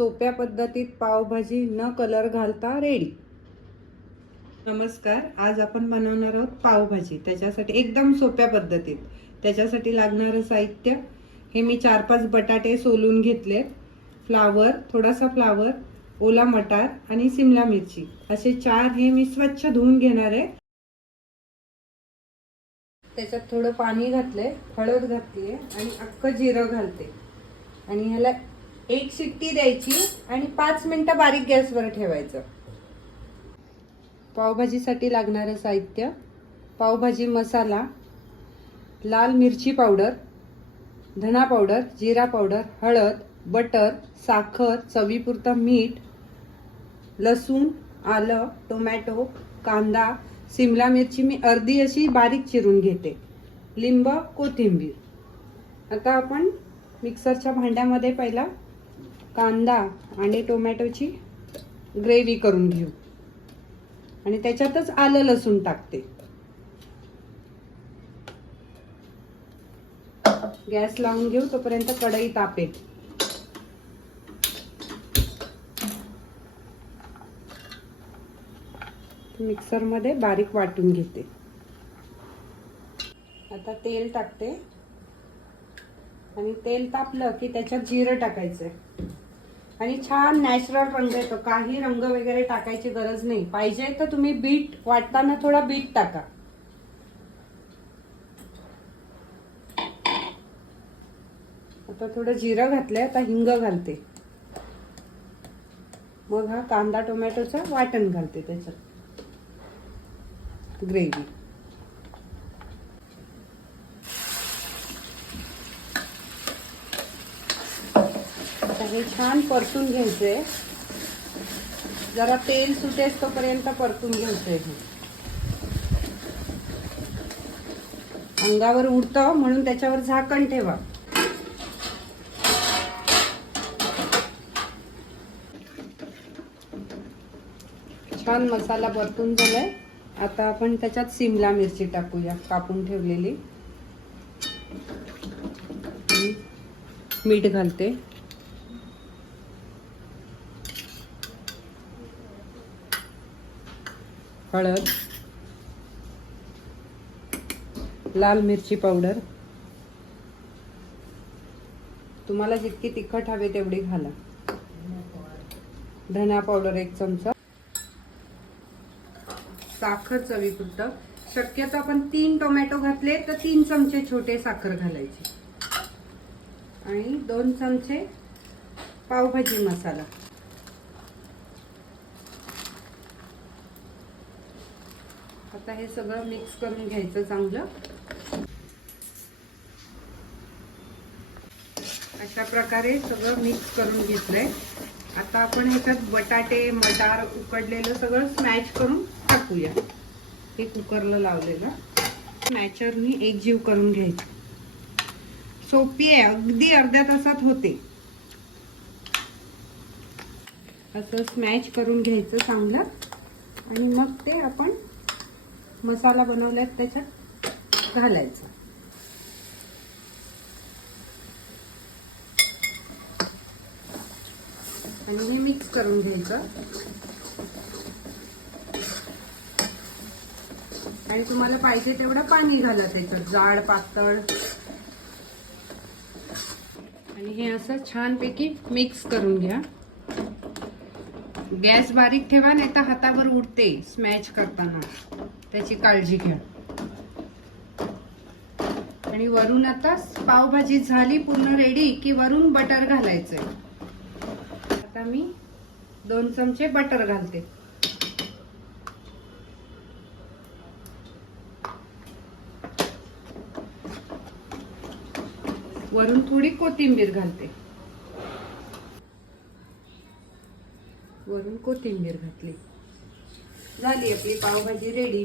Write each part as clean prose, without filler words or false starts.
सोप्या पद्धतीत पावभाजी न कलर घालता रेडी। नमस्कार, आज आपण बनवणार आहोत पावभाजी। त्याच्यासाठी एकदम सोप्या पद्धतीत त्याच्यासाठी लागणारे साहित्य हे मी 4-5 बटाटे सोलून घेतले, फ्लावर, थोडासा फ्लावर, ओला मटार आणि शिमला मिरची असे 4 हे मी स्वच्छ धुवून घेणार आहे। त्याच्यात थोडं पाणी घातले, हळद घातली आणि अख्खं जिरं घालते आणि ह्याला 1 शिट्टी द्यायची आणि 5 मिनिटं बारीक गॅसवर ठेवायचं। पावभाजीसाठी लागणारे साहित्य: पावभाजी मसाला, लाल मिरची पावडर, धना पावडर, जिरा पावडर, हळद, बटर, साखर, चवीपुरतं मीठ, लसूण, आलं, टोमॅटो, कांदा, शिमला मिरची मी अर्धी अशी बारीक चिरून घेते, लिंब, कोथिंबीर। आता आपण मिक्सरच्या भांड्यामध्ये पहिला कांदा आणि टोमॅटोची ग्रेव्ही करून घेऊ आणि त्याच्यातच आलं लसूण टाकते। गॅस लावून घेऊ, तोपर्यंत कढई तापेल। मिक्सर मध्ये बारीक वाटून घेते। आता तेल टाकते आणि तेल तापलं की त्याच्यात जिरं टाकायचंय आणि छान नॅचरल रंग येतो, काही रंग वगैरे टाकायची गरज नाही। पाहिजे तर तुम्ही बीट वाटताना थोडा बीट टाका। आता थोडं जिरं घातलंय, आता हिंग घालते, मग हा कांदा टोमॅटोचं वाटण घालते त्याच्यात ग्रेव्ही। हे छान परतून घ्यायचंय, जरा तेल सुटेस तोपर्यंत परतून घ्यायचंय। अंगावर उडतं म्हणून त्याच्यावर झाकण ठेवा। छान मसाला परतून झालाय। आता आपण त्याच्यात शिमला मिरची टाकूया, कापून ठेवलेली। मीठ घालते, हळद, लाल मिरची पावडर, तुम्हाला जितकी तिखट हवे तेवढी घाला, धना पावडर 1 चमचा, साखर चवीपुरतं। शक्यतो आपण 3 टोमॅटो घातले तर 3 चमचे छोटे साखर घालायची आणि 2 चमचे पावभाजी मसाला। आता हे सगळं मिक्स करून घ्यायचं चांगलं। अशा प्रकारे सगळं मिक्स करून घेतलंय। आता आपण ह्याच्यात बटाटे, मटार उकडलेलं सगळं स्मॅश करून टाकूया। हे कुकरला लावलेलं स्मॅचरनी एकजीव करून घ्यायचं। सोपी आहे, अगदी अर्ध्या तासात होते। असं स्मॅश करून घ्यायचं चांगलं आणि मग ते आपण मसाला बनवलाय त्याच्यात घालायचा आणि हे मिक्स करून घ्यायचं। आणि तुम्हाला पाहिजे तेवढं पाणी घाला त्याच्यात, जाड पातळ, आणि हे असं छानपैकी मिक्स करून घ्या। गॅस बारीक ठेवा, नाही तर हातावर उडते स्मॅश करताना, त्याची काळजी घ्या। आणि वरून आता पावभाजी झाली पूर्ण रेडी की वरून बटर घालायचंय। आता मी 2 चमचे बटर घालते, वरून थोडी कोथिंबीर घालते, वरून कोथिंबीर घातली, झाली आपली पावभाजी रेडी।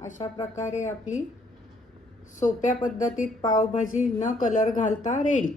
अशा प्रकारे आपली सोप्या पद्धतीत पावभाजी न कलर घालता रेडी।